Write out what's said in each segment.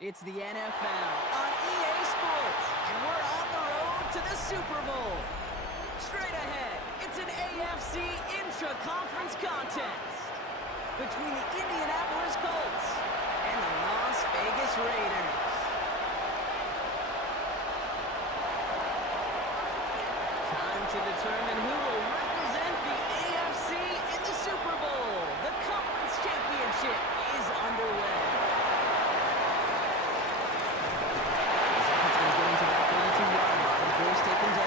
It's the NFL on EA Sports, and we're on the road to the Super Bowl. Straight ahead, it's an AFC intra-conference contest between the Indianapolis Colts and the Las Vegas Raiders. Time to determine who will represent the AFC in the Super Bowl. The conference championship is underway. Taken down.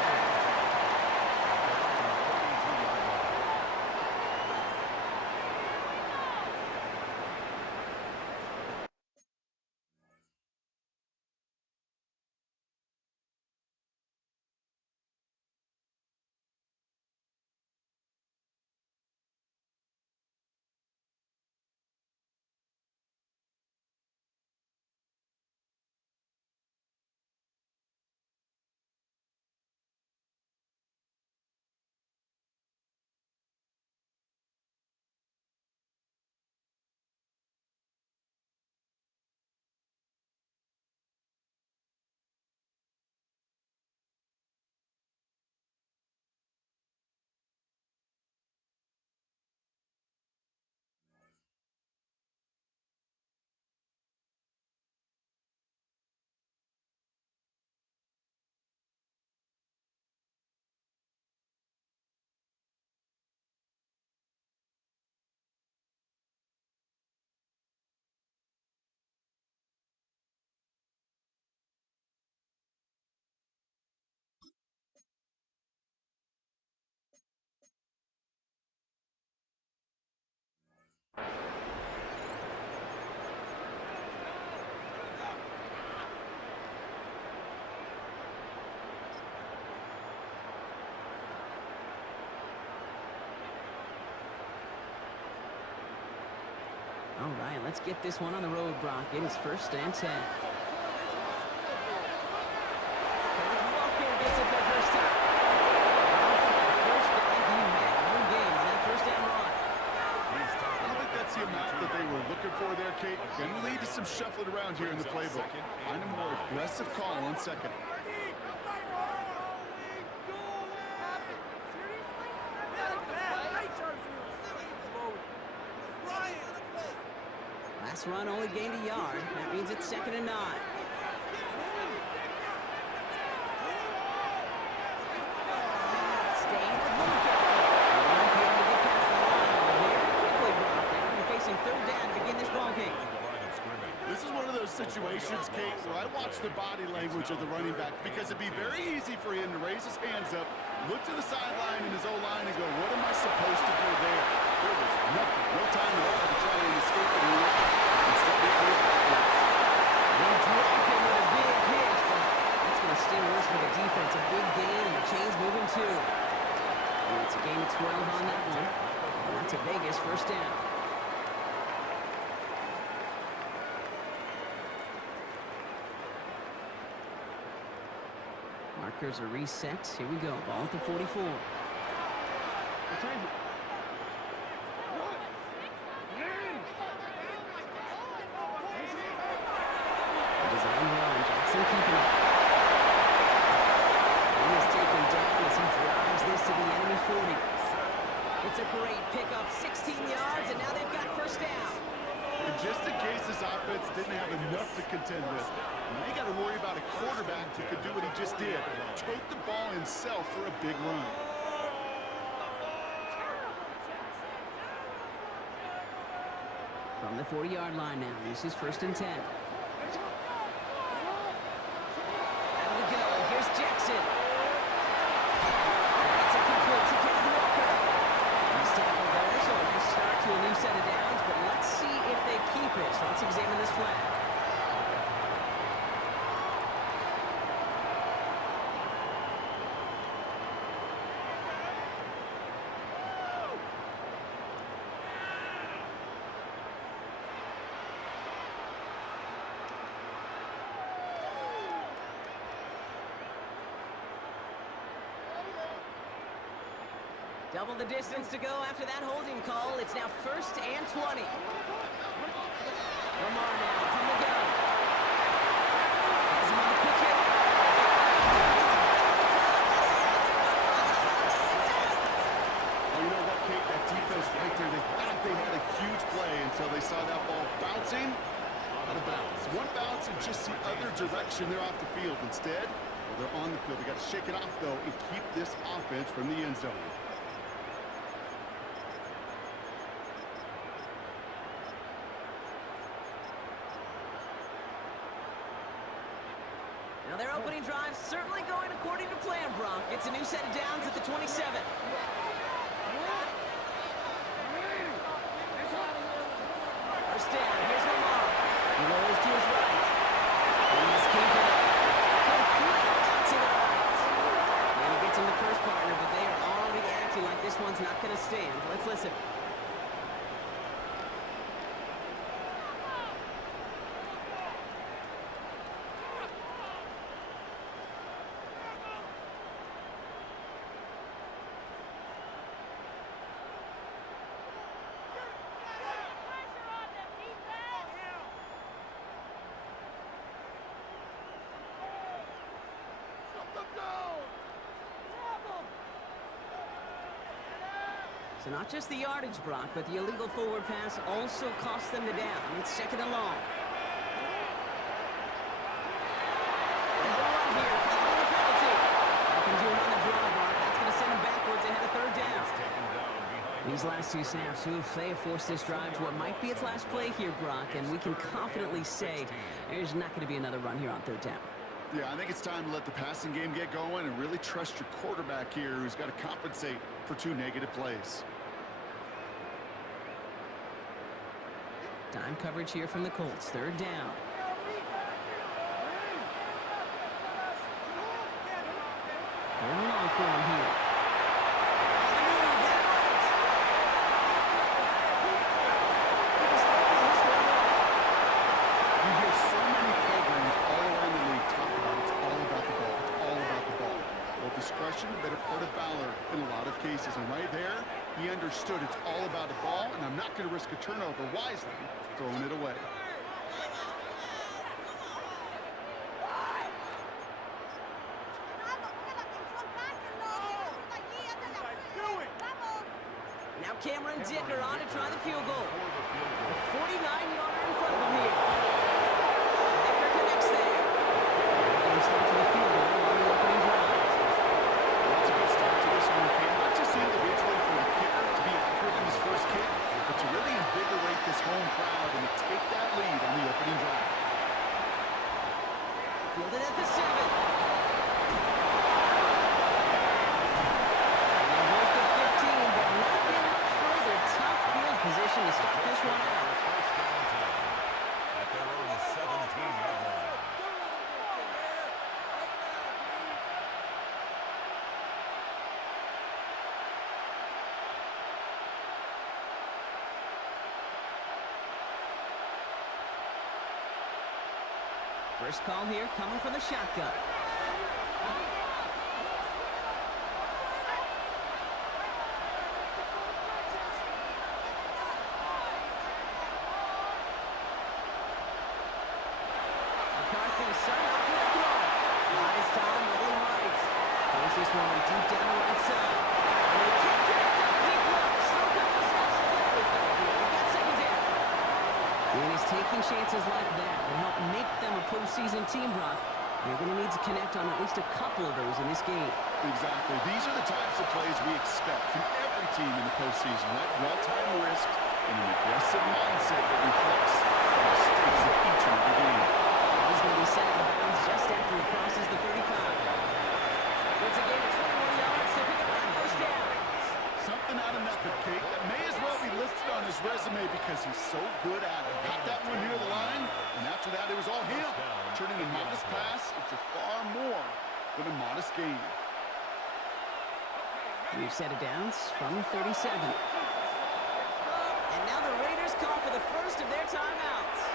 All right, let's get this one on the road, Brock. It is 1st and 10. Walker gets it for the first time. First down, he had no gain on that first down run. I don't think that's the amount that they were looking for there, Kate. Going to lead to some shuffling around here in the playbook. Find a more aggressive call on second. Last run only gained a yard. That means it's 2nd and 9. Staying with Luka. To get past the line very quickly, Brock. They're facing 3rd down to begin this ball game. This is one of those situations, Kate, where I watch the body language of the running back because it'd be very easy for him to raise his hands up, look to the sideline in his O-line and go, what am I supposed to do there? There was nothing, no time at all to try and escape it. They drop him with a big hit, but that's going to sting worse for the defense. A big gain, and the chain's moving too. And it's a gain of 12 on that one. And that's a Vegas 1st down. Markers are reset. Here we go. Ball at the 44. Design run. Jackson keeping it. He is taken down as he drives this to the enemy 40. It's a great pickup. 16 yards, and now they've got 1st down. And just in case this offense didn't have enough to contend with, now you got to worry about a quarterback who could do what he just did. Tote the ball himself for a big run. From the 40-yard line now, this is 1st and 10. Out we go. Here's Jackson. It's a complete to Kenneth Walker. Nice tackle there, so a nice start to a new set of downs, but let's see if they keep it. So let's examine this flag. Double the distance to go after that holding call. It's now 1st and 20. Lamar now from the gun. bouncing, out of bounds. One bounce and just the other direction. They're off the field. Instead, well, they're on the field. They got to shake it off, though, and keep this offense from the end zone. Now their opening drive certainly going according to plan, Bronk. It's a new set of downs at the 27. First down, here's Lamar. He rolls to his right. He's keeping it completely to the right. And he gets him the first partner, but they are already acting like this one's not going to stand. Let's listen. So not just the yardage, Brock, but the illegal forward pass also cost them the down. It's second and long. Here, following the penalty. Nothing doing on the draw, Brock. That's going to send them backwards ahead of third down. These last two snaps, they have forced this drive to what might be its last play here, Brock, and we can confidently say there's not going to be another run here on third down. Yeah, I think it's time to let the passing game get going and really trust your quarterback here, who's got to compensate for 2 negative plays. Time coverage here from the Colts. Third down. Third and long for him here. You hear so many programs all around the league talk about it's all about the ball. It's all about the ball. Well, discretion, the better part of valor in a lot of cases. And right there, he understood it's all about the ball, and I'm not going to risk a turnover wisely, throwing it away. Now Cameron Dicker on to try the field goal. A 49-yarder in front of him here. Dicker connects there. And starts with a field goal on the opening drive. That's a good start to this one, Cam. Not just individually for the kicker to be accurate in his first kick, but to really invigorate this home crowd and to take that lead on the opening drive. Fielded at the 7. Position to start this one out. At their own 17-yard line. First call here coming from the shotgun. This one deep down the right side. And they kick it out to the deep left. Still a couple of steps to play with though here. We got second down. When he's taking chances like that to help make them a postseason team, Brock, you're going to need to connect on at least a couple of those in this game. Exactly. These are the types of plays we expect from every team in the postseason, right? Well-timed risk and an aggressive mindset that reflects the stakes of each and every game. He's going to be set out of bounds just after he crosses the 35. It's a gain of 21 yards to pick up that first down. Something out of nothing, Kate, that may as well be listed on his resume because he's so good at it. Got that one near the line, and after that it was all him. Turning a modest pass into far more than a modest gain. We've set it downs from 37. And now the Raiders call for the first of their timeouts.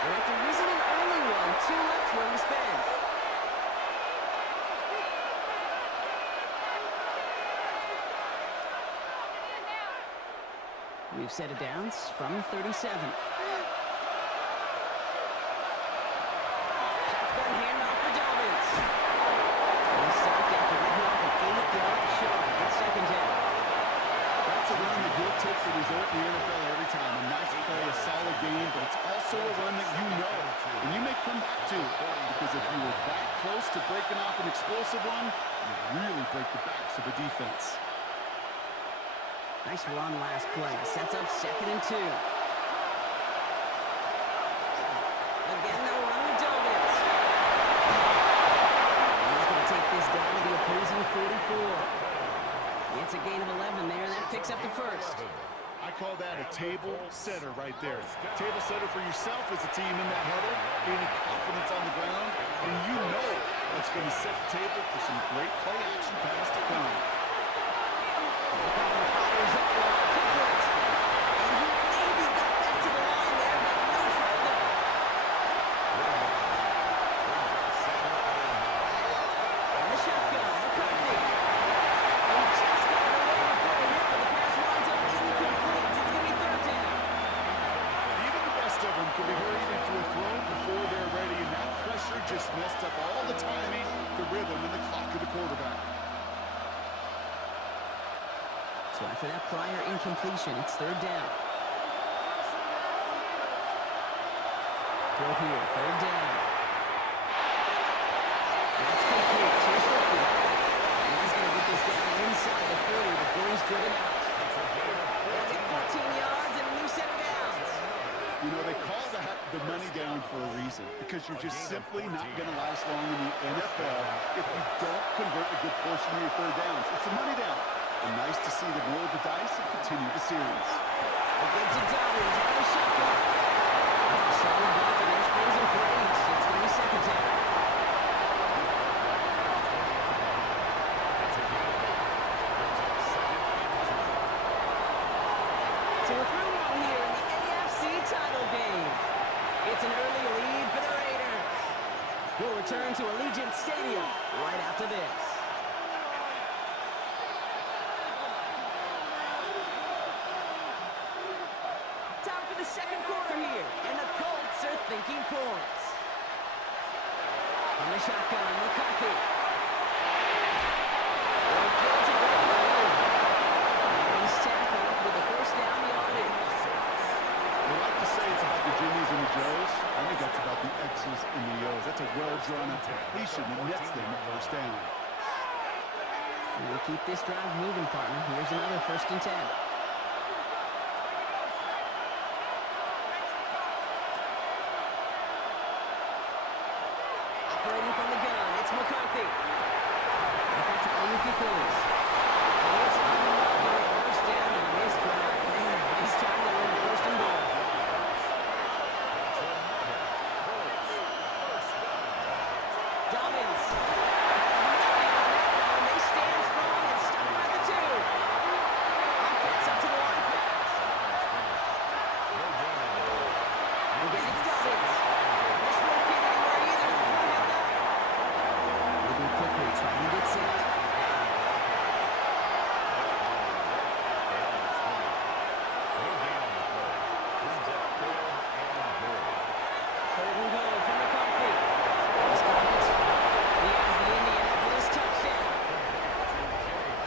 And after using an early one, 2 left for him to spend. We've set it downs from 37. Shotgun handoff for Dobbins. He's stopped after ripping off an 8-yard shot. It's second down. That's a run that will take the result in the NFL every time. A nice play, a solid game, but it's also also a run that you know, and you may come back to it, because if you were that close to breaking off an explosive one, you really break the backs of the defense. Nice run last play. Sets up 2nd and 2. Again, they'll run with Dobbins. He's going to take this down to the opposing 44. It's a gain of 11 there, and that picks up the first. I call that a table setter right there. Table setter for yourself as a team in that huddle, gaining confidence on the ground, and you know that's going to set the table for some great play action pass to come. Fires up wide, complete. And he maybe got back to the line there, but no further. On the shotgun, McCarthy. He just got it away before the hit, but the pass winds up incomplete. It's going to be 3rd down. Even the best of them can be hurried into a throw before they're ready, and that pressure just messed up all the timing, the rhythm, and the clock of the quarterback. So after that prior incompletion, it's 3rd down. Throw here, 3rd down. That's complete. Here's Thornton. And he's going to get this down inside the 30 before he's driven out. They'll get 14 yards and a new set of downs. You know, they call that the money down for a reason, because you're just simply not going to last long in the NFL if you don't convert a good portion of your 3rd downs. It's a money down. And nice to see them roll the dice and continue the series. Again to Dobbins on the shotgun. Solid block, and that brings him for 8. It's going to be 2nd down. So we're through one here in the AFC title game. It's an early lead for the Raiders. We'll return to Allegiant Stadium right after this. Time for the 2nd quarter here, and the Colts are thinking points. On the shotgun, McCarthy. They'll get it to Brady. And he's tackled with the 1st down yardage. We like to say it's about the Jimmies and the Joes. I think that's about the X's and the O's. That's a well-drawn-up completion that nets them a 1st down. We'll keep this drive moving, partner. Here's another 1st and 10. Operating from the gun, it's McCarthy. Back to Ayuki Cruz. And it's another 1st down on this drive. Man, this time they're in 1st and goal. Dobbins. And they stand strong and stuck by the 2. Offense up to the line fast. Again, it's Dobbins. This won't get anywhere either. Moving quickly, trying to get set. 3rd and goal from McCarthy. He's got it. He has the Indianapolis touchdown.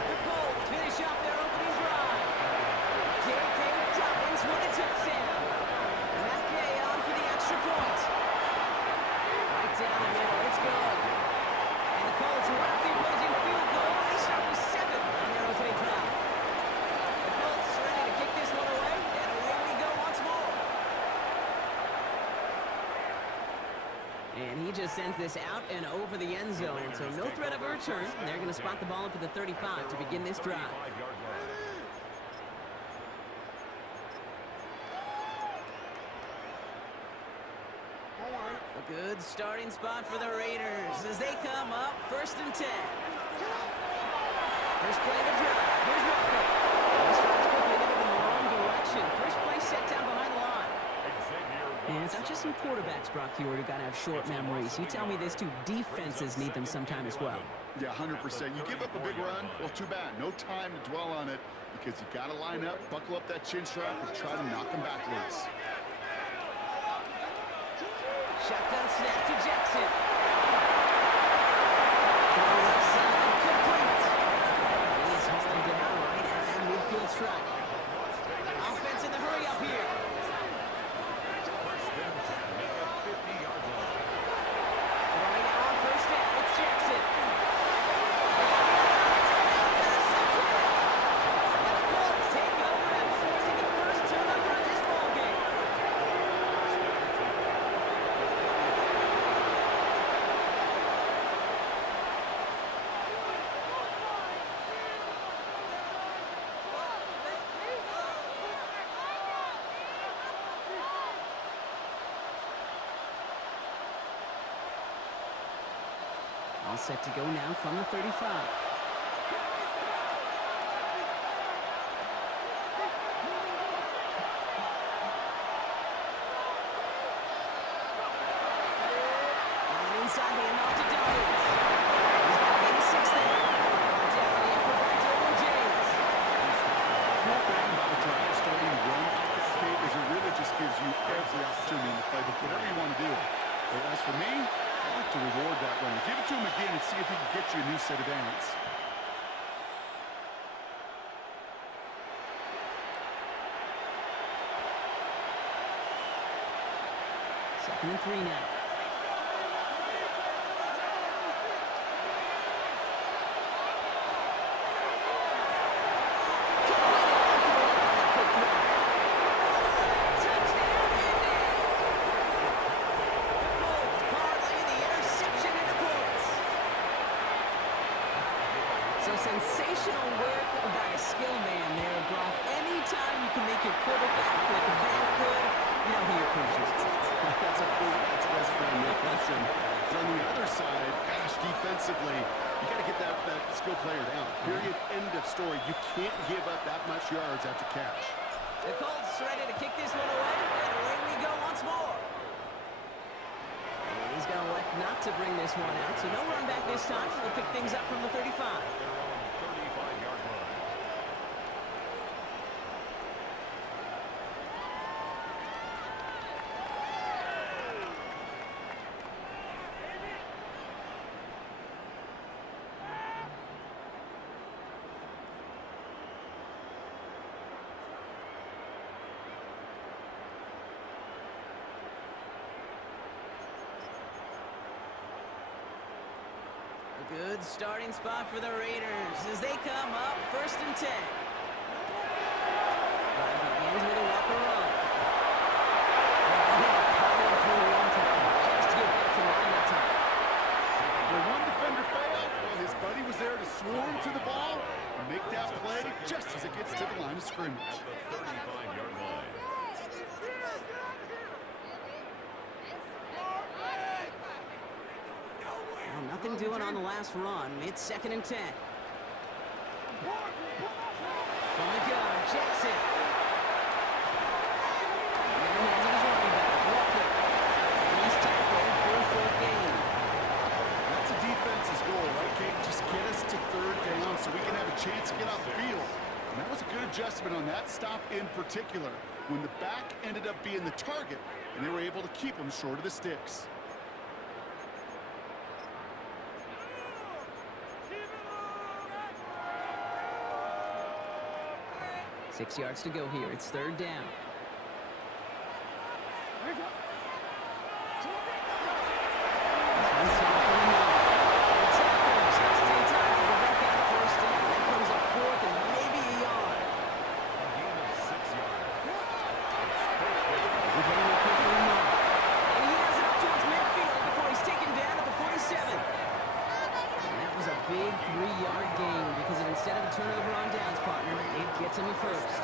The Colts finish off their opening drive. J.K. Dobbins with a touchdown. Matt Gay on for the extra point. Right down the middle. It's good. And the Colts wrap the opposing field goal. They start with 7 on their opening drive. The Colts ready to kick this one away, and away we go once more. And he just sends this out and over the end zone, so no threat of a return. They're going to spot the ball up at the 35 to begin this drive. 5-yard line. A good starting spot for the Raiders as they come up 1st and 10. First play of the drive. Here's Walker. This drive's quickly headed in the wrong direction. First play set down behind the line. And it's not just some quarterbacks, Brock Huard, who got to have short memories. You tell me this too, defenses need them sometime as well. Yeah, 100%. You give up a big run, well, too bad. No time to dwell on it, because you got to line up, buckle up that chin strap, and try to knock them backwards. Shotgun snap to Jackson. Throw left side, complete. He's hauled down right at that midfield stripe. Offense in the hurry up here. All set to go now from the 35. Inside handoff to Dobbins. He's got 86 there. Down the effort by Derwin James. Cool thing about the drive starting to run Kate, is it really just gives you every opportunity in the playbook, whatever you want to do. But as for me, I like to reward that run. Give it to him again and see if he can get you a new set of downs. Second and 3 now. Sensational work by a skill man there, Brock. Anytime you can make your quarterback look that good, you know he appreciates it. That's a quarterback's best friend, no question. But on the other side, gosh, defensively, you got to get that skill player down. Period. End of story. You can't give up that much yards after catch. The Colts ready to kick this one away, and away we go once more. And he's going to elect not to bring this one out, so no run back this time. We'll pick things up from the 35. Good starting spot for the Raiders as they come up 1st and 10. Drive begins with a Walker run. Power through one time just to get back to line that time. When one defender failed, well, his buddy was there to swarm to the ball and make that play just as it gets to the line of scrimmage. At the 35-yard line. Nothing doing on the last run. It's 2nd and 10. From the gun, Jackson. And in the hands of his running back, Walker. And he's tackled for a 4th gain. That's a defense's goal, right, Kate? Just get us to 3rd down so we can have a chance to get off the field. And that was a good adjustment on that stop in particular, when the back ended up being the target, and they were able to keep him short of the sticks. 6 yards to go here. It's 3rd down. This one's down for the middle. The tackle just in time to prevent that 1st down. That brings up 4th and maybe a yard. A gain of 6 yards. Returning the kick for the middle. And he has it up towards midfield before he's taken down at the 47. And that was a big 3-yard gain because instead of a turnover on downs, partner, it gets him a 1st.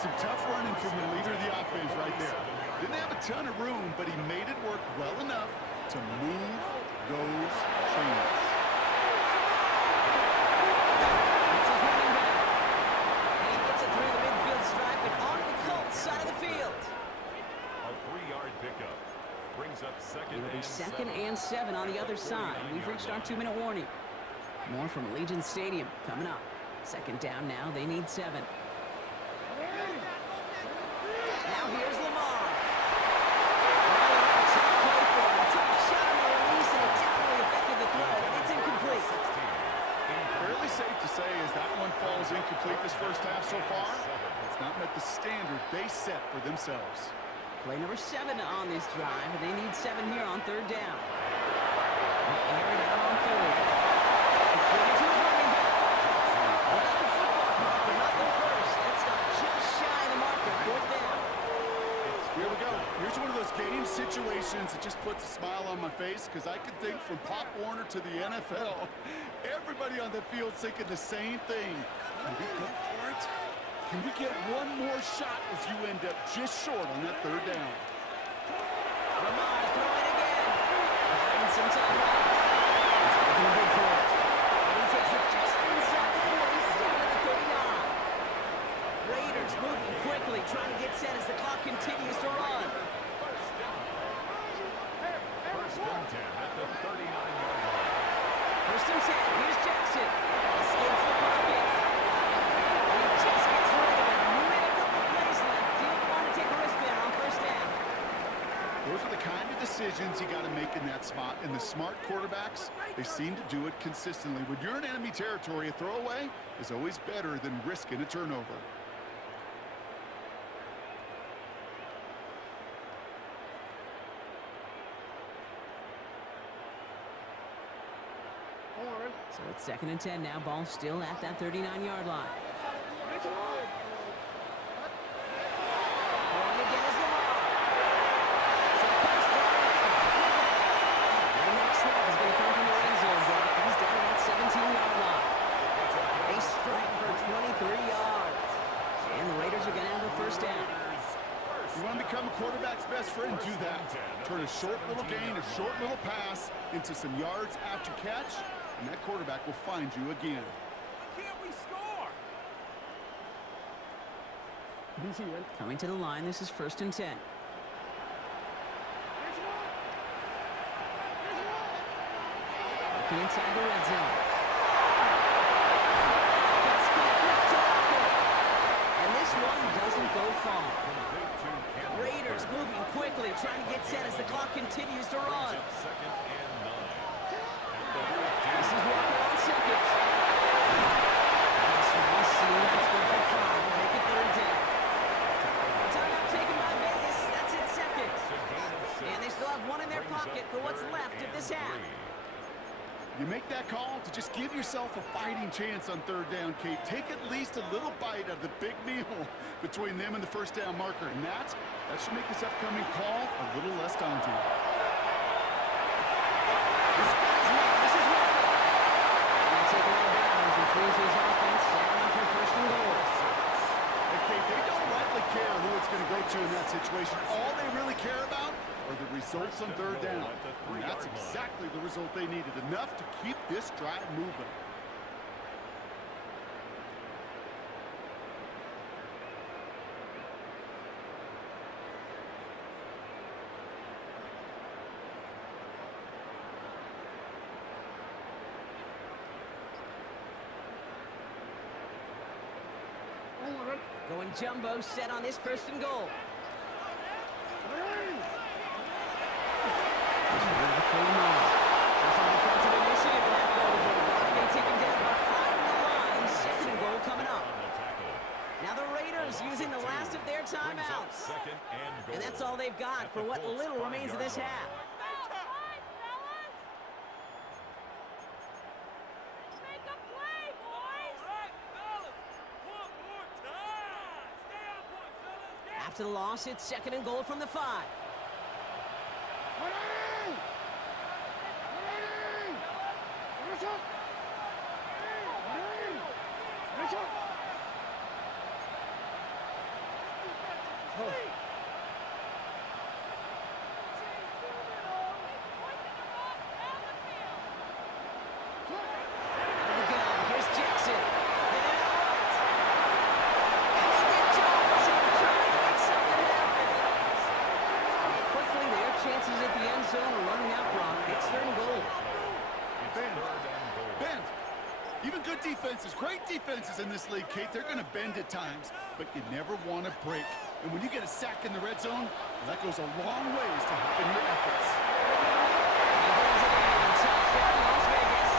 Some tough running from the leader of the offense right there. Didn't have a ton of room, but he made it work well enough to move those chains. It's his running back. And he gets it through the midfield stripe and onto the Colts side of the field. A 3-yard pickup brings up 2nd It'll be and 2nd and 7 on the other side. We've reached our 2-minute warning. More from Allegiant Stadium coming up. 2nd down now. They need 7. Now here's Lamar. Tough play for him. Tough shot on the release, and it definitely affected the throw. It's incomplete. Fairly safe to say as that one falls incomplete this first half so far, it's not met the standard they set for themselves. Play number 7 on this drive, and they need 7 here on 3rd down. Air it out on 3rd. Completed to his running back. Without the football clock, but not the first. That's not just shy of the marker. 4th down. Here we go. Here's one of those game situations that just puts a smile on my face because I can think from Pop Warner to the NFL. Everybody on the field thinking the same thing. Can we go for it? Can we get one more shot as you end up just short on that 3rd down? Lamar throwing again. Behind some time. making a bid for it. And he takes it just inside the 40, down to the 39. Raiders moving quickly, trying to get set as the clock continues to run. First and 10 at the 39-yard line. First and 10, here's Jackson. Escapes the pocket. And he just gets rid of it. We made a couple plays left. Didn't want to take a risk there on first down. Those are the kind of decisions you got to make in that spot. And the smart quarterbacks, they seem to do it consistently. When you're in enemy territory, a throwaway is always better than risking a turnover. So it's second and 10 now. Ball still at that 39-yard line. Throwing again is Lamar. So the pass ball. The next snap is going to come from the end zone block. He's down at that 17-yard line. A strike for 23 yards. And the Raiders are going to have the first down. You want to become a quarterback's best friend, do that. Turn a short little gain, a short little pass into some yards after catch, and that quarterback will find you again. Can't we score? Coming to the line, this is first and 10. Looking inside the red zone. That's complete to Walker. And this one doesn't go far. Raiders moving quickly, trying to get set as the clock continues to run. Second and 9. This is Walker on second. That's a small seam. That's good for 5. We'll make it third down. Timeout taken by Vegas. That's it second. And they still have one in their pocket for what's left of this half. You make that call to just give yourself a fighting chance on third down, Kate. Take at least a little bite out of the big meal between them and the first down marker. And that should make this upcoming call a little less daunting. This is Walker. And they take a lot of bounds, which means his offense set up for first and goal. And Kate, they don't likely care who it's going to go to in that situation. All they really care about are the results on third down. And that's exactly the result they needed. Enough to keep this drive moving. Going jumbo set on this first and goal. Some defensive initiative in that goal. They take him down behind the line. Second and goal coming up. Now the Raiders using the last of their timeouts. And that's all they've got for what little remains of this half. After the loss, it's second and goal from the 5. Here's Jackson. Chances at the end zone are running out, Brock. It's third and goal. Bend. Even good defenses, great defenses in this league, Kate, they're going to bend at times, but you never want to break. And when you get a sack in the red zone, that goes a long ways to helping your efforts. He brings it in. Touchdown, Las Vegas.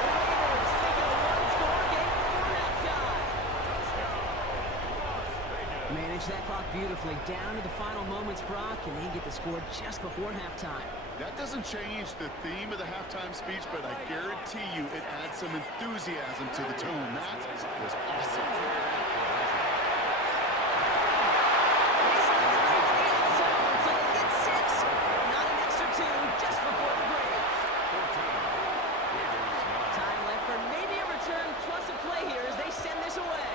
The Raiders take a one-score game before halftime. Manage that clock beautifully down to the final moments, Brock, and they get the score just before halftime. That doesn't change the theme of the halftime speech, but I guarantee you it adds some enthusiasm to the tone. That was awesome. He's got the right to the end zone, so they get 6. Not an extra 2 just before the break. Time left for maybe a return plus a play here as they send this away.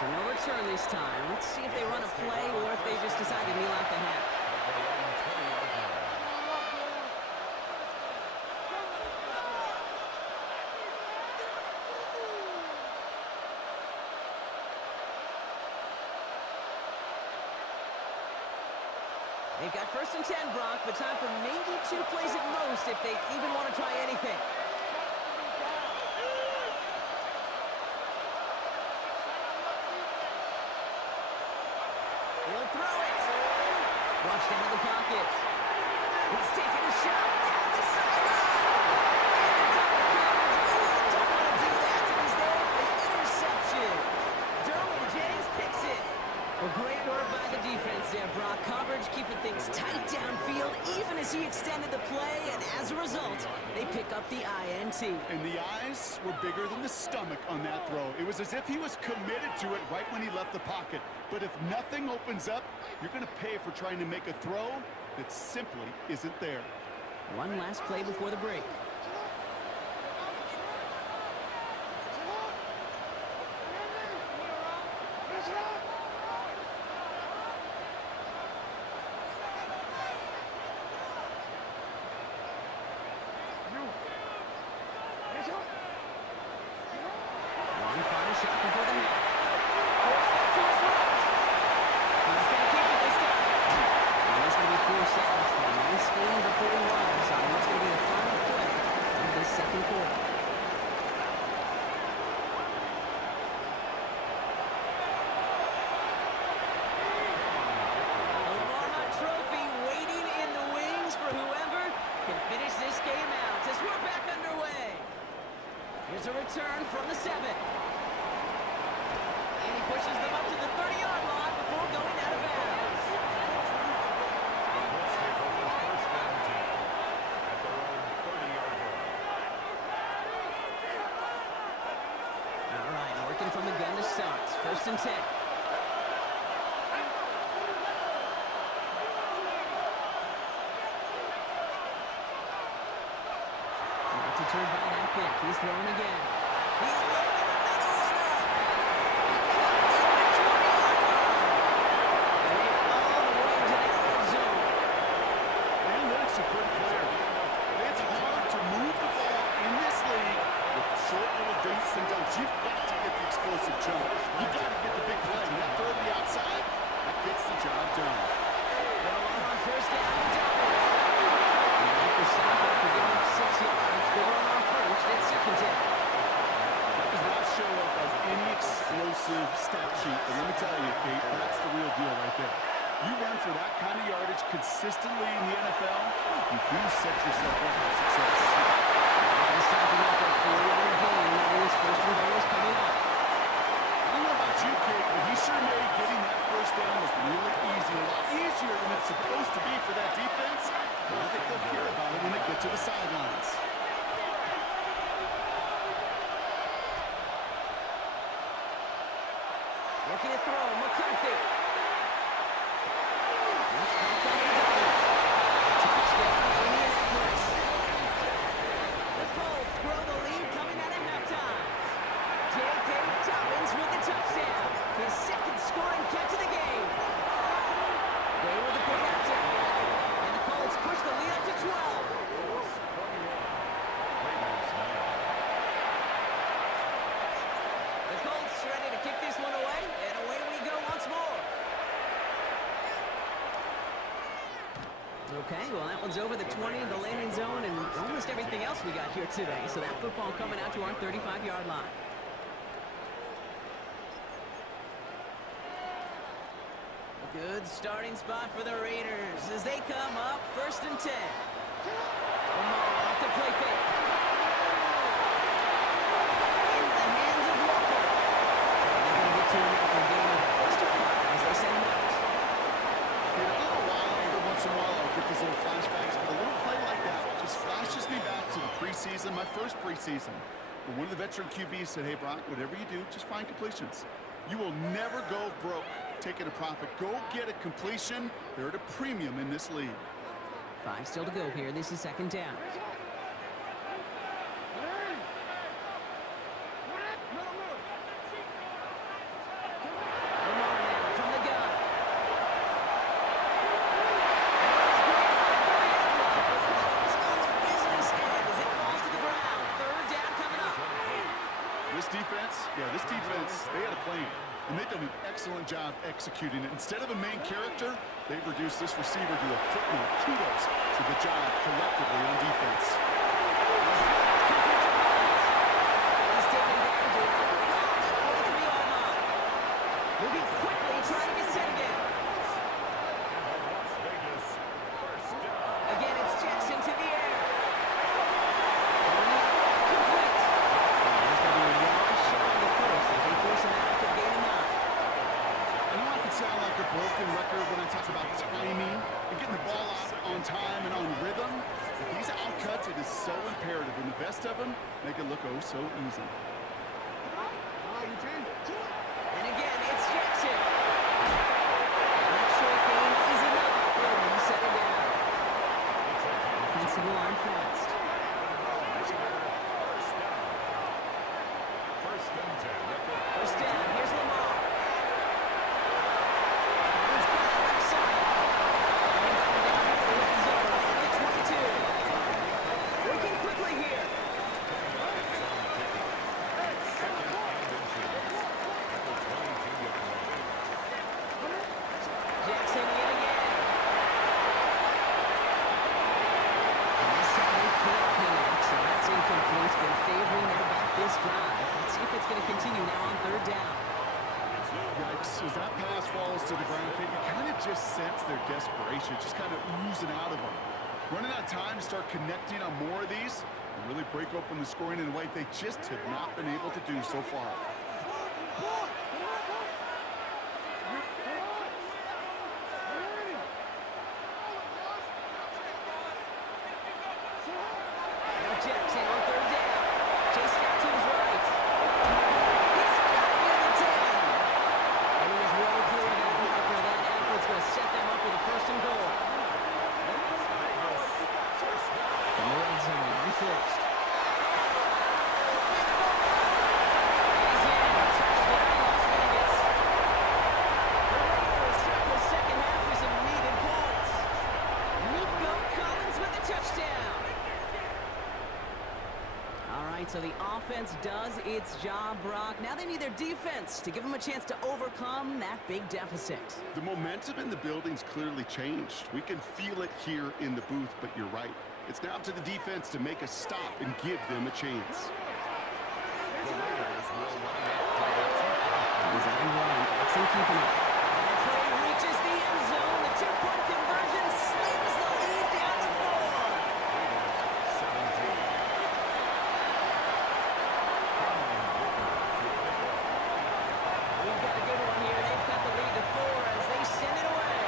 So no return this time. Let's see if they run a play or if they just decide to kneel out the half. They've got 1st and 10, Brock, but time for maybe 2 plays at most if they even want to try anything. He'll throw it. Flushed down the pocket. He's taking a shot down the sideline. And the double coverage. Ooh, don't want to do that. And he's there for the interception. Derwin James picks it. Well, great work by the defense there, Brock. Coverage keeping things tight downfield even as he extended the play, and as a result, they pick up the INT. And the eyes were bigger than the stomach on that throw. It was as if he was committed to it right when he left the pocket. But if nothing opens up, you're going to pay for trying to make a throw that simply isn't there. One last play before the break. One final shot before the half. Forced back to his right. He's going to keep it this time. And it's going to be 4 seconds for a nice game before he was on what's going to be the final play of this second quarter. A Lamar Hunt trophy waiting in the wings for whoever can finish this game out as we're back underway. Here's a return from the 7. And he pushes them up to the 30-yard line before going out of bounds. The Colts take over 1st and 10 at their own 30-yard line. All right, working from the gun to start. 1st and 10. Not deterred by that pick. He's throwing again. He's loaded another one up. And it all the way to the red zone. The analytics are pretty clear. It's hard to move the ball in this league with short little dinks and dunks. You've got to get the explosive jump. You've got to get the big play. And that throw to the outside, that gets the job done. They'll run on 1st down and doubles. And they make the stop after giving up 6 yards. They run on 1st. It's 2nd down. That does not show up as any explosive stat sheet. But let me tell you, Kate, that's the real deal right there. You run for that kind of yardage consistently in the NFL, you do set yourself up for success. They're going to stop him after a 4-yard gain. That means 1st and goal is coming up. I don't know about you, Kate, but he sure made getting that 1st down look really easy. A lot easier than it's supposed to be for that defense. But I think they'll hear about it when they get to the sidelines. Looking to throw. McCarthy. That's knocked off the doubles. Touchdown, Indianapolis. The Colts grow the lead coming out of halftime. J.K. Dobbins with the touchdown. His 2nd scoring catch of the game. They were the point after. And the Colts push the lead up to 12. The Colts ready to kick this one away, and away we go once more. Okay, well, that one's over the 20, the landing zone, and almost everything else we got here today. So that football coming out to our 35-yard line. A good starting spot for the Raiders as they come up 1st and 10. Lamar off the play fake. In the hands of Walker. They're going to get to him after a game of close to 5 as they send him out. For a little while, every once in a while, I'll get these little flashbacks, but a little play like that just flashes me back to the preseason, my first preseason. When one of the veteran QBs said, hey, Brock, whatever you do, just find completions. You will never go broke taking a profit. Go get a completion. They're at a premium in this league. 5 still to go here. This is 2nd down. Lamar now from the gun. It's on the business end as it falls to the ground. 3rd down coming up. This defense defense, they had a plan, and they've done an excellent job executing it. Instead of a main character, they've reduced this receiver to a footnote. Kudos to the job collectively on defense. He's taken down to that 43-yard line. Moving quickly, trying to get set again. Las Vegas first down. Again, it's Jackson to the air. Complete. There's going to be a yard short of the first as they force him out to the gain of 9. I know I can sound like a broken record when I talk about timing and getting the ball out on time and on rhythm. But these outcuts, it is so imperative, and the best of them make it look oh so easy. And again, it's Jackson. That short gain is enough for him to settle down. Offensive line fast. First and 10 at the First down, here's Lamar. He's got it left side. And down to the red zone at the 22. Working quickly here. Jackson yet again. And this time they can't connect, so that's incomplete. They're favoring their back this drive. Let's see if it's going to continue now on third down. Yikes, as that pass falls to the ground, Kate, you kind of just sense their desperation, just kind of oozing out of them. Running out of time to start connecting on more of these and really break open the scoring in a way they just have not been able to do so far. Now Jackson on third down. Chase out to his right. He's got it near the 10. And he is well clear of that marker. That effort's going to set them up with a first and goal. In the red zone on first. He's in. Touchdown, Las Vegas. The Raiders start the second half with some needed points. Nico Collins with the touchdown. All right, so the offense does its job, Brock. Now they need their defense to give them a chance to overcome that big deficit. The momentum in the building's clearly changed. We can feel it here in the booth, but you're right. It's now up to the defense to make a stop and give them a chance. The Raiders will line up for the Design one, Jackson keeping it. And that play reaches the end zone. The two-point conversion slings the lead down to 4. 17. We've got a good one here. They've cut the lead to 4 as they send it away.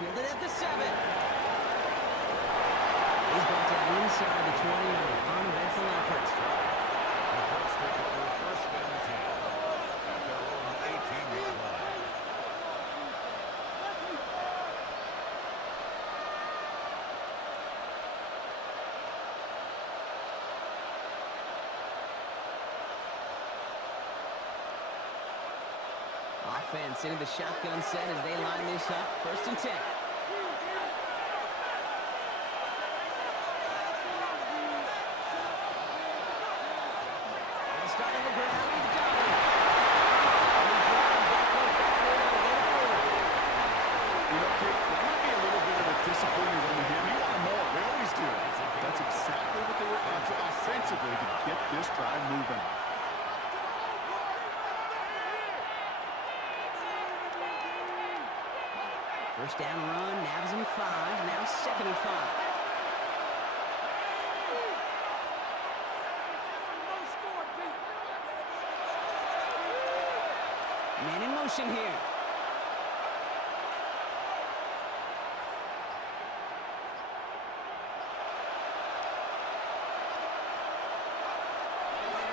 Fielded at the 7. He's brought down inside the 20 on an uneventful effort. The Colts take over first and 10 at their own 18-yard line. Offense into the shotgun set as they line this up. First and 10. They'll start on the ground with Dobbin. And he drives that foot backward and they'll get it forward. You know, Kate, that might be a little bit of a disappointing run to him. You want more. They always do. That's exactly what they were after offensively to get this drive moving. First down run, nabs him 5. Now second and 5. Man in motion here.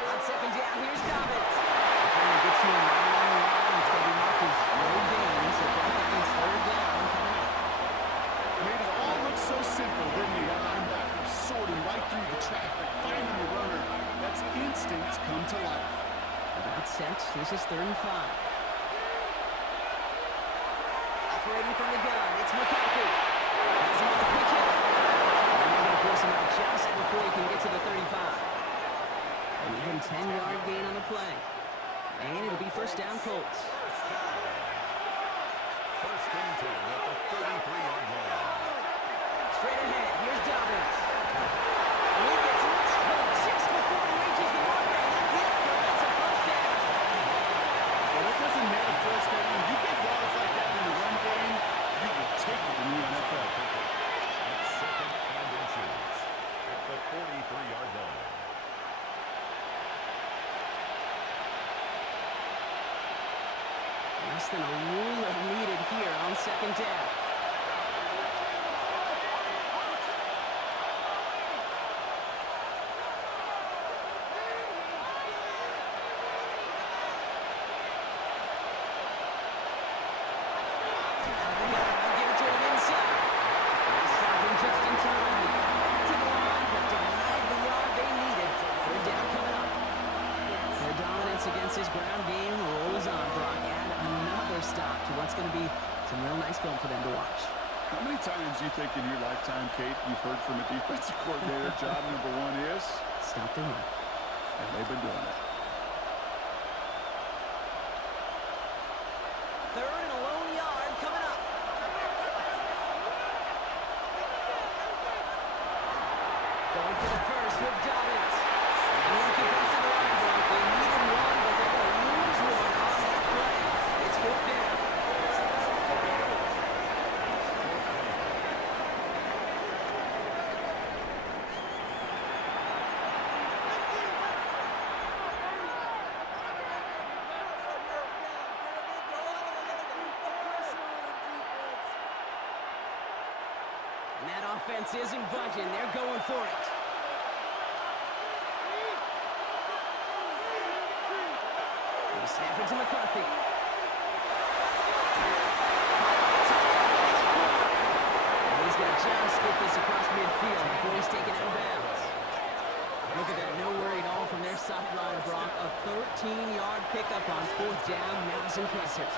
On second down, here's Dobbins. Finally gets to him right along the line. It's going to be marked as no gain, so Brock means third down coming up. Made it all look so simple, didn't he? That linebacker sorting right through the traffic, finding the runner. That's instincts come to life. About set. This is third and 5. Operating from the gun, it's McCarthy. Has him on the quick hit. And they're going to force him out just before he can get to the 35. An even 10-yard gain on the play. And it'll be first down, Colts. First and 10 at the 33-yard line. Straight ahead, here's Dobbins. And he gets leveled just before he reaches the marker, and that hit prevents a first down. Well, that doesn't matter a first down. You get yards like that in the run game, you will take it in the NFL. It's second and inches at the 43-yard line. Less than a ruler needed here on second down. They'll give it to him inside. They stop him just in time. He got back to the line, but denied the yard they needed. Third down coming up. Their dominance against his ground game rolls on, Brock. Add another stop to what's going to be some real nice film for them to watch. How many times do you think in your lifetime, Kate, you've heard from a defensive coordinator, job number one is? Stop the run. And they've been doing it. Third and a lone yard coming up. Going for the first with Dobbins. And he can pass the line block. They needed one, but they're going to lose one on that play. It's fourth down. And that offense isn't budging. They're going for it. They snap it to McCarthy. And he's going to just get this across midfield before he's taken out of bounds. Look at that. No worry at all from their sideline, Brock. A 13-yard pickup on fourth down. That was impressive.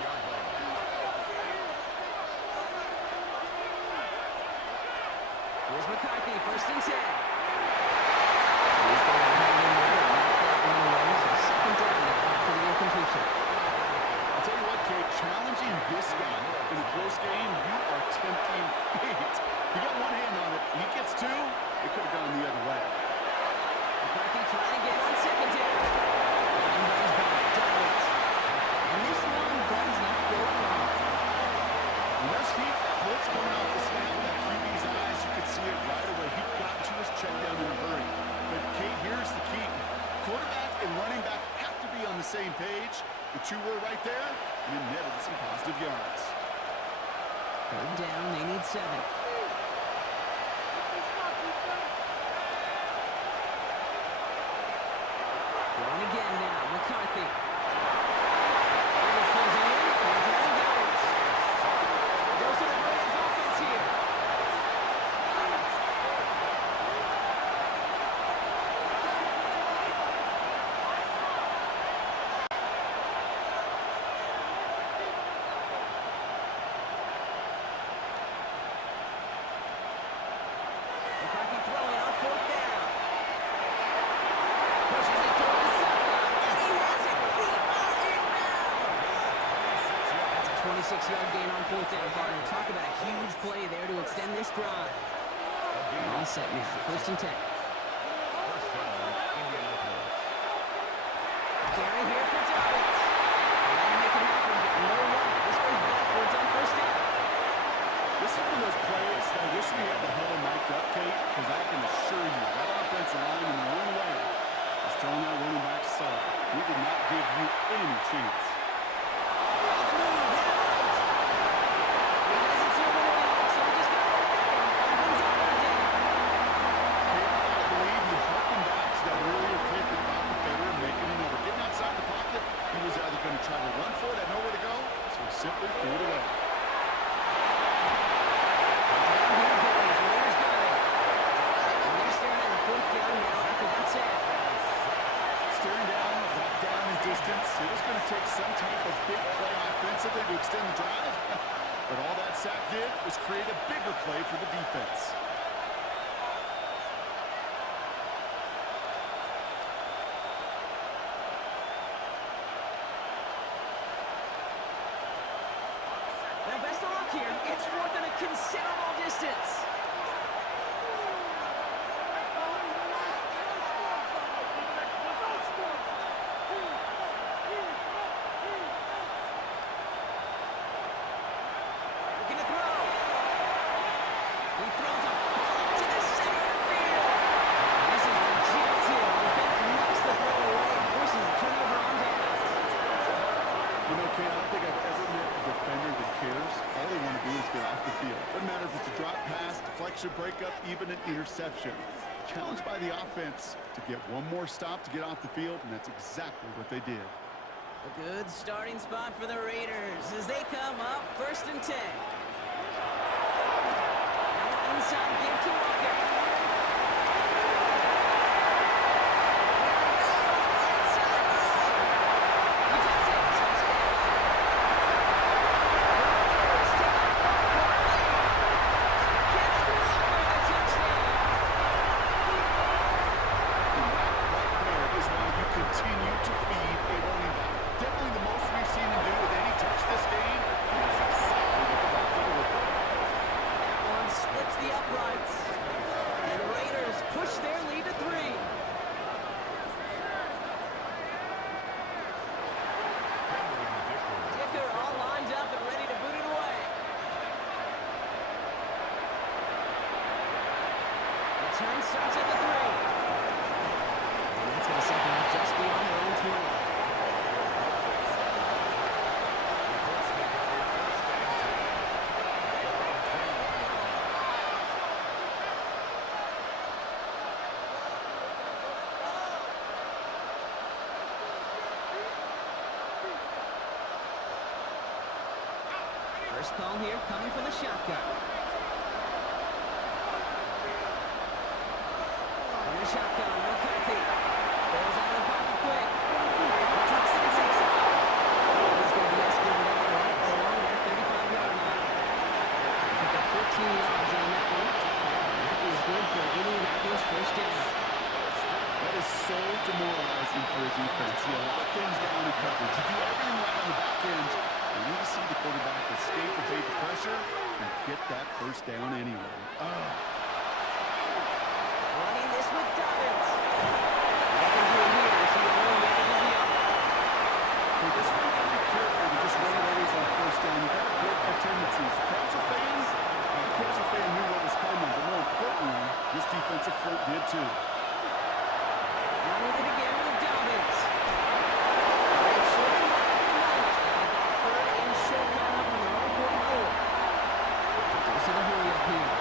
Here's McCarthy, first and 10. He's going to hang in there and knock that one away. So second down now after the incompletion. I'll tell you what, Kate, challenging this guy in a close game, you are tempting fate. He got one hand on it. He gets two. It could have gone the other way. McCarthy trying again on second down. And runs back, Dobbins. And this one does not go far. Unless he blitz coming off the snap, that QB's eyes, you could see it right away. He got to his check down in a hurry. But, Kate, here's the key. Quarterback and running back have to be on the same page. The two were right there, and it netted some positive yards. Third down, they need 7. Going again now, McCarthy. Ravens closing in, and down he goes. Goes to the Ravens offense here. McCarthy throwing on fourth down. Pushes it toward the sideline, and he has it. Feet are inbound. That's a 26-yard gain on fourth down, partner. Talk about a huge play there to extend this drive. All set now, first and 10. First down, Indianapolis. Carry here for Dobbins. Trying to make it happen, but no luck. This goes backwards on first down. This is one of those plays that I wish we had the huddle mic'd up, Kate, because I can assure you that offensive line in their own way is telling that running back, "Sir, we did not give you any chance." He doesn't see what he likes, so he just got rid of that one. And brings up third down. I believe he harkened back to that earlier pick and pocket better and making it over. Getting outside the pocket, he was either going to try to run for it, had nowhere to go, so he simply threw it away. Down here goes. Raiders got it. And they're staring at a fourth down now after that sack. Staring down, back down in distance. It was going to take some type of big play offensively to extend the drive. But all that sack did was create a bigger play for the defense. considerable distance. Looking to throw. He throws a ball to the center of the field. This is legit, too. The defender knocks the throw away and forces a turnover on downs. You know, Kate, I don't think I've ever met a defender that cares. All they want to do is get off the field. Doesn't matter if it's a drop pass, deflection, breakup, even an interception. Challenged by the offense to get one more stop to get off the field, and that's exactly what they did. A good starting spot for the Raiders as they come up 1st and 10. Now an inside give to Walker. Turn starts at the 3. And that's going to set them up just beyond their own 20. First call here coming from the shotgun. Shotgun, McCarthy. Goes out of the pocket quick. Tucks it and takes off. He's going to be escorted out right along that 35-yard line. He got 14 yards on that one. That is good for Indianapolis first down. That is so demoralizing for a defense. You lock things down in coverage. You do everything right on the back end. You need to see the quarterback escape, evade the pressure, and get that first down anyway. Running this with Dobbins. Nothing doing here as he only manages the up. For this one, you got to be careful to just run it always on first down. You got to break their tendencies. The Kansas fan knew what was coming, but more importantly, this defensive front did too. Running it again with Dobbins. Right short and wide for the Niners. They got 3rd and short coming up from their own 44. Dose of the hurry up here.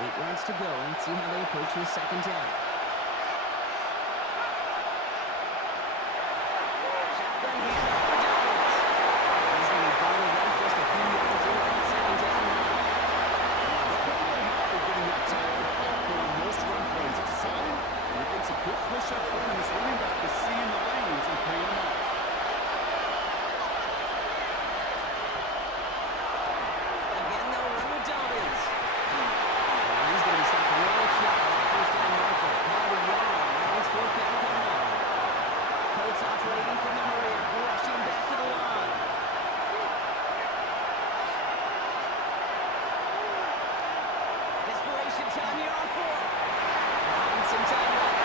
8 yards to go. Let's see how they approach this second down. Shotgun handoff for Dobbins. He's going to be bottled up just a few yards in that second down run. They're getting that time on most run plays. It's a sign they're getting some good push up front, and this running back is seeing the lanes and paying them off. Again, they'll run with Dobbins. He's going to be stopped real short on that first down marker. Called it wrong. That one's fourth down coming up. Colts operating from the rear, rushing back to the line. Desperation time here on fourth. Buying some time out.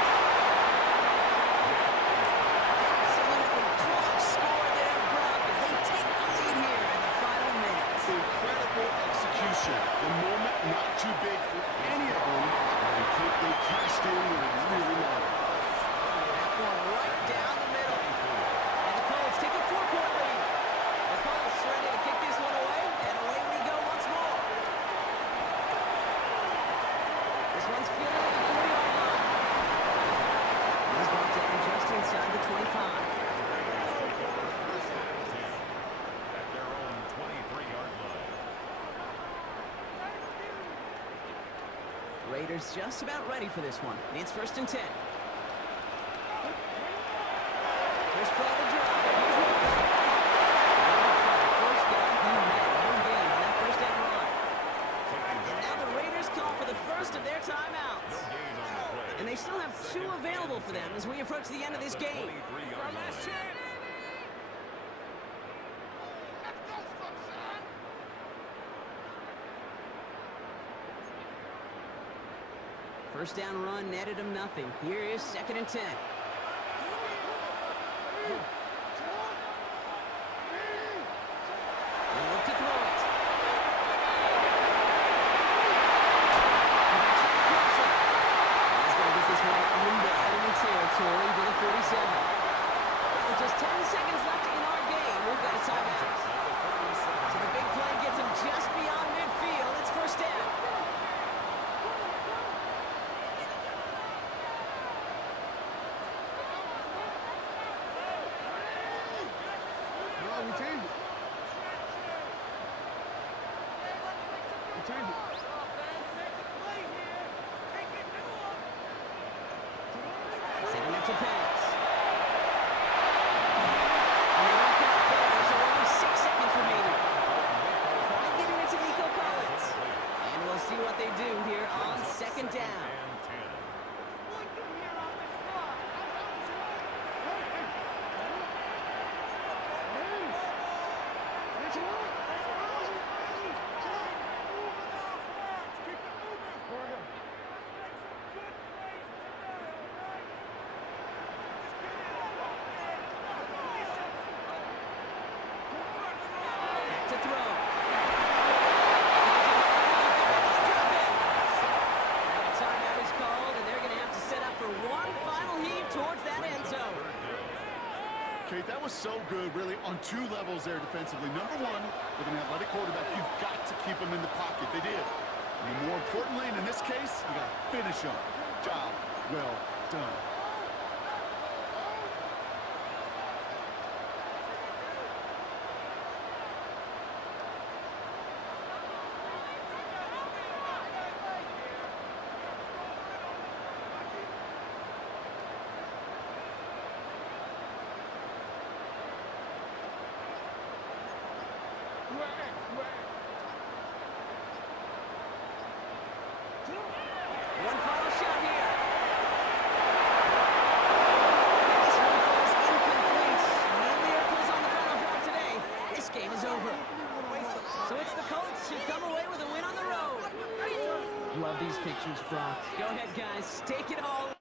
Absolutely close score there, Brock, as they take the lead here in the final minutes. Incredible execution. The moment not too big for any of them. They cashed in when it really mattered. That one right down the middle. And the Colts take a 4-point lead. The Colts ready to kick this one away, and away we go once more. This one's fielded at the 40-yard line. He's brought down just inside the 25. At their own 23-yard line. Raiders just about ready for this one. It's 1st and 10. First play of the drive. Here's Walker. First down, he met. No gain on that first down run. And now the Raiders call for the first of their timeouts. No gain on the play. And they still have 2 available for them as we approach the end of this game. 23-yard line. First down run netted him nothing. Here is 2nd and 10. They look to throw it. He's going to get this one into enemy territory to the 47. Well, with just 10 seconds left in our game, we've got a timeout. So the big play gets him just beyond midfield. It's first down. Setting up to pass. And they don't count there, so only 6 seconds remaining. Trying to get it into Nico Collins. And we'll see what they do here on 2nd down. And 10. Back to throw. Timeout is called, and they're going to have to set up for one final heave towards that end zone. Kate, that was so good, really, on 2 levels there defensively. Number one, with an athletic quarterback, you've got to keep him in the pocket. They did. And more importantly, and in this case, you got to finish him. Job well done. One final shot here. And this one falls incomplete. No miracles on the final drive today. This game is over. So it's the Colts who come away with a win on the road. Love these pictures, Brock. Go ahead, guys. Take it all